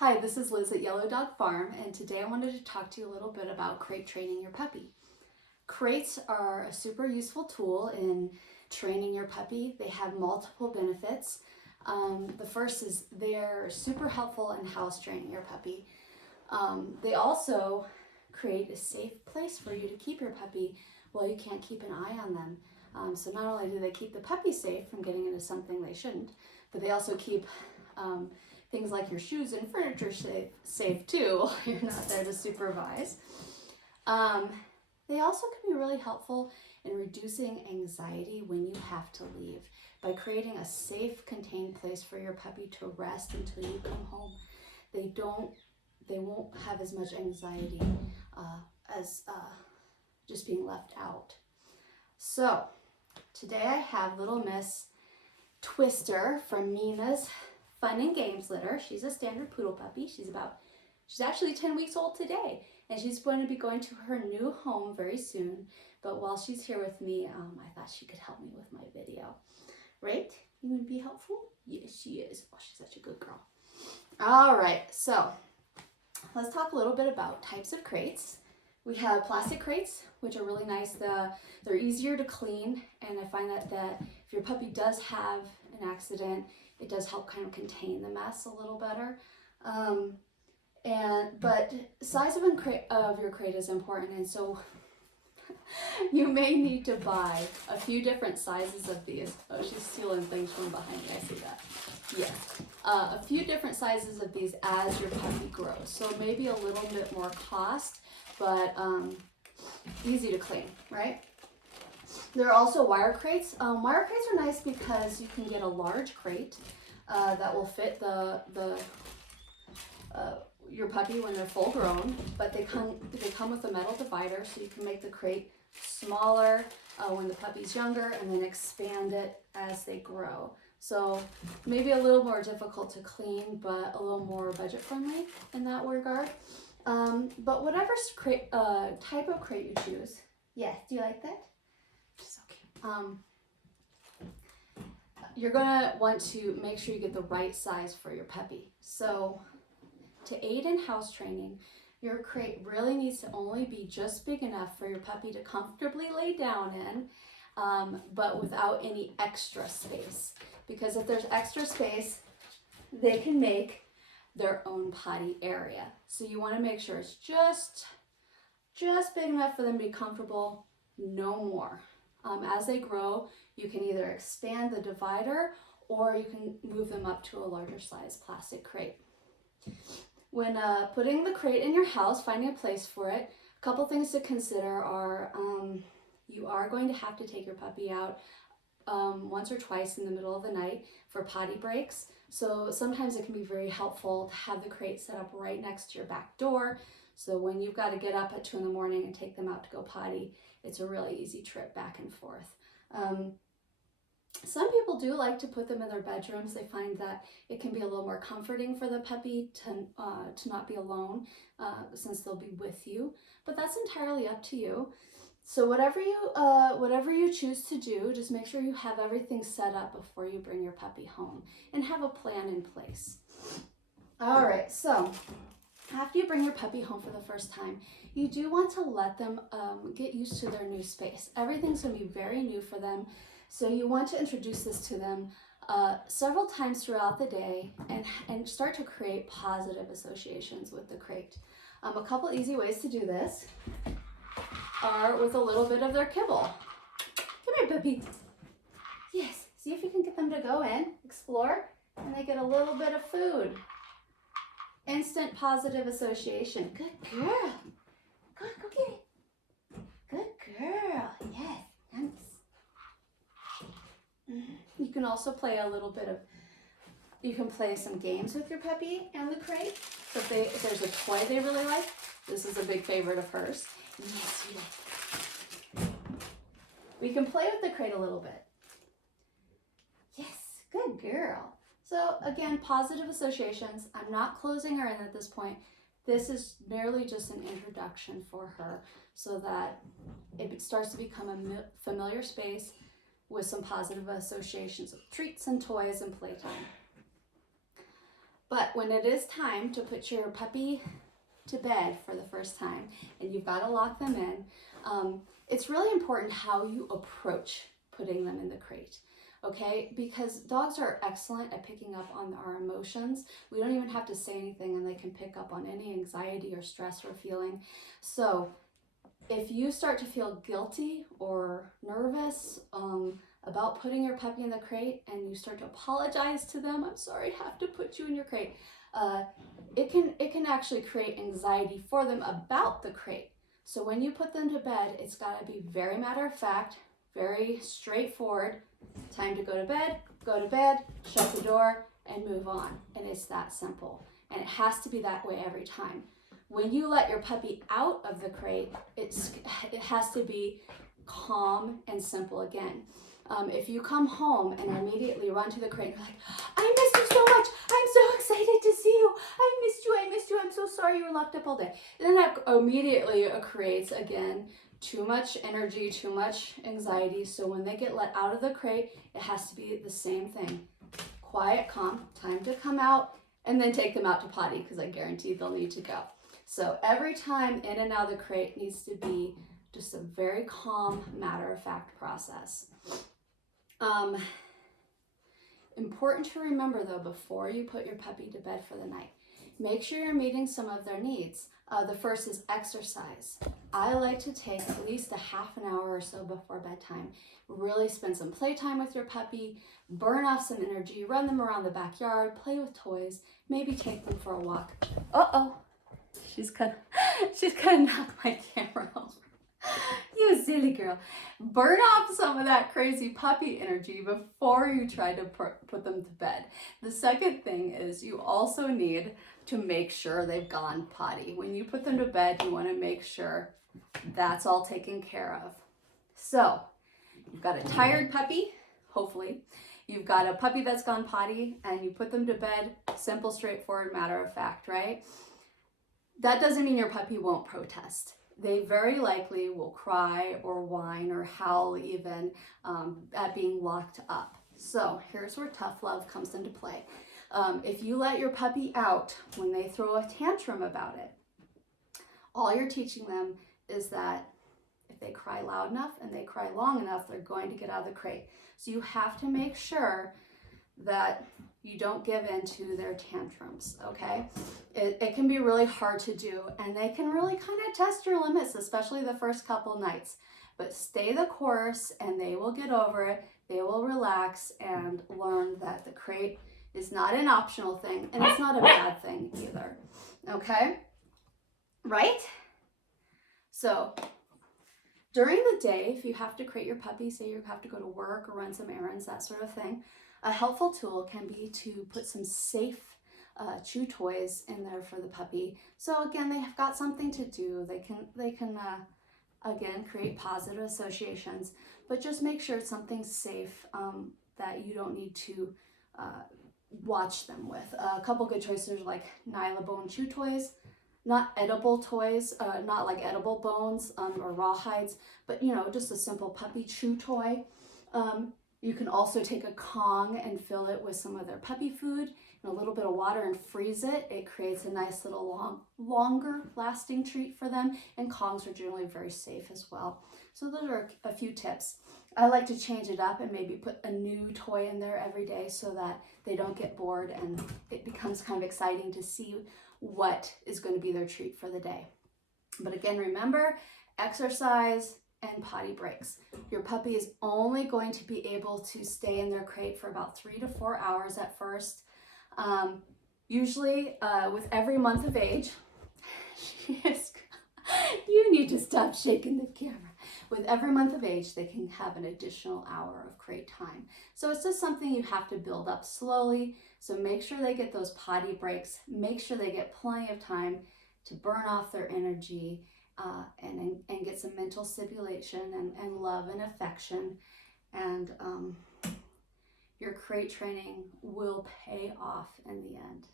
Hi, this is Liz at Yellow Dog Farm, and today I wanted to talk to you a little bit about crate training your puppy. Crates are a super useful tool in training your puppy. They have multiple benefits. The first is they're super helpful in house training your puppy. They also create a safe place for you to keep your puppy while you can't keep an eye on them. So not only do they keep the puppy safe from getting into something they shouldn't, but they also keep things like your shoes and furniture safe too while you're not there to supervise. They also can be really helpful in reducing anxiety when you have to leave by creating a safe, contained place for your puppy to rest until you come home. They won't have as much anxiety as just being left out. So today I have little Miss Twister from Mina's Fun and Games litter. She's a standard poodle puppy. She's actually 10 weeks old today, and she's going to be going to her new home very soon. But while she's here with me, I thought she could help me with my video. Right? You would be helpful? Yes, she is. Oh, she's such a good girl. All right, so let's talk a little bit about types of crates. We have plastic crates, which are really nice. They're easier to clean, and I find that if your puppy does have an accident, it does help kind of contain the mess a little better. But size of your crate is important, and so you may need to buy a few different sizes of these. Oh, she's stealing things from behind me, I see that. Yes, a few different sizes of these as your puppy grows. So maybe a little bit more cost, but easy to clean, right? There are also wire crates. Wire crates are nice because you can get a large crate that will fit your puppy when they're full grown, but they come with a metal divider, so you can make the crate smaller when the puppy's younger and then expand it as they grow. So maybe a little more difficult to clean, but a little more budget friendly in that regard. But whatever type of crate you choose. Yes, do you like that? She's so cute. You're gonna want to make sure you get the right size for your puppy. So to aid in house training, your crate really needs to only be just big enough for your puppy to comfortably lay down in, but without any extra space. Because if there's extra space, they can make their own potty area. So you want to make sure it's just big enough for them to be comfortable, no more. As they grow, you can either expand the divider or you can move them up to a larger size plastic crate. When putting the crate in your house, finding a place for it, a couple things to consider are you are going to have to take your puppy out once or twice in the middle of the night for potty breaks. So sometimes it can be very helpful to have the crate set up right next to your back door. So when you've got to get up at 2 in the morning and take them out to go potty, it's a really easy trip back and forth. Some people do like to put them in their bedrooms. They find that it can be a little more comforting for the puppy to not be alone since they'll be with you. But that's entirely up to you. So whatever you choose to do, just make sure you have everything set up before you bring your puppy home and have a plan in place. All right, so after you bring your puppy home for the first time, you do want to let them get used to their new space. Everything's going to be very new for them, so you want to introduce this to them several times throughout the day and start to create positive associations with the crate. A couple easy ways to do this are with a little bit of their kibble. Come here, puppy. Yes, see if you can get them to go in, explore, and they get a little bit of food. Instant positive association. Good girl. Go get it. Good girl. Yes, nice. You can also play you can play some games with your puppy and the crate. So if there's a toy they really like, this is a big favorite of hers. Yes, you like it. We can play with the crate a little bit. Yes, good girl. So again, positive associations. I'm not closing her in at this point. This is merely just an introduction for her so that it starts to become a familiar space with some positive associations of treats and toys and playtime. But when it is time to put your puppy to bed for the first time and you've got to lock them in, it's really important how you approach putting them in the crate. Okay, because dogs are excellent at picking up on our emotions. We don't even have to say anything and they can pick up on any anxiety or stress we're feeling. So if you start to feel guilty or nervous about putting your puppy in the crate and you start to apologize to them, I'm sorry, I have to put you in your crate, it can actually create anxiety for them about the crate. So when you put them to bed, it's got to be very matter of fact, very straightforward. Time to go to bed, shut the door, and move on. And it's that simple. And it has to be that way every time. When you let your puppy out of the crate, it has to be calm and simple again. If you come home and immediately run to the crate, you're like, I missed you so much. I'm so excited to see you. I missed you. I'm so sorry you were locked up all day. Then that immediately creates, again, too much energy, too much anxiety. So when they get let out of the crate, it has to be the same thing. Quiet, calm, time to come out, and then take them out to potty because I guarantee they'll need to go. So every time in and out of the crate needs to be just a very calm, matter-of-fact process. Important to remember though, before you put your puppy to bed for the night, make sure you're meeting some of their needs. The first is exercise. I like to take at least a half an hour or so before bedtime. Really spend some playtime with your puppy, burn off some energy, run them around the backyard, play with toys, maybe take them for a walk. Uh-oh, she's gonna knock my camera over. You silly girl. Burn off some of that crazy puppy energy before you try to put them to bed. The second thing is you also need to make sure they've gone potty. When you put them to bed, you want to make sure that's all taken care of. So you've got a tired puppy, hopefully. You've got a puppy that's gone potty and you put them to bed. Simple, straightforward, matter of fact, right? That doesn't mean your puppy won't protest. They very likely will cry or whine or howl even at being locked up. So here's where tough love comes into play. If you let your puppy out when they throw a tantrum about it, all you're teaching them is that if they cry loud enough and they cry long enough, they're going to get out of the crate. So you have to make sure that you don't give in to their tantrums, okay? It can be really hard to do, and they can really kind of test your limits, especially the first couple nights. But stay the course, and they will get over it. They will relax and learn that the crate is not an optional thing, and it's not a bad thing either, okay? Right? So during the day, if you have to crate your puppy, say you have to go to work or run some errands, that sort of thing, a helpful tool can be to put some safe chew toys in there for the puppy. So again, they have got something to do. They can again, create positive associations, but just make sure it's something safe that you don't need to watch them with. A couple good choices are like Nylabone chew toys, not edible toys, not like edible bones or rawhides, but just a simple puppy chew toy. You can also take a Kong and fill it with some of their puppy food and a little bit of water and freeze it. It creates a nice little longer lasting treat for them, and Kongs are generally very safe as well. So those are a few tips. I like to change it up and maybe put a new toy in there every day so that they don't get bored and it becomes kind of exciting to see what is going to be their treat for the day. But again, remember, exercise and potty breaks. Your puppy is only going to be able to stay in their crate for about 3 to 4 hours at first. Usually with every month of age, you need to stop shaking the camera. With every month of age, they can have an additional hour of crate time. So it's just something you have to build up slowly. So make sure they get those potty breaks. Make sure they get plenty of time to burn off their energy and get some mental stimulation and love and affection. And your crate training will pay off in the end.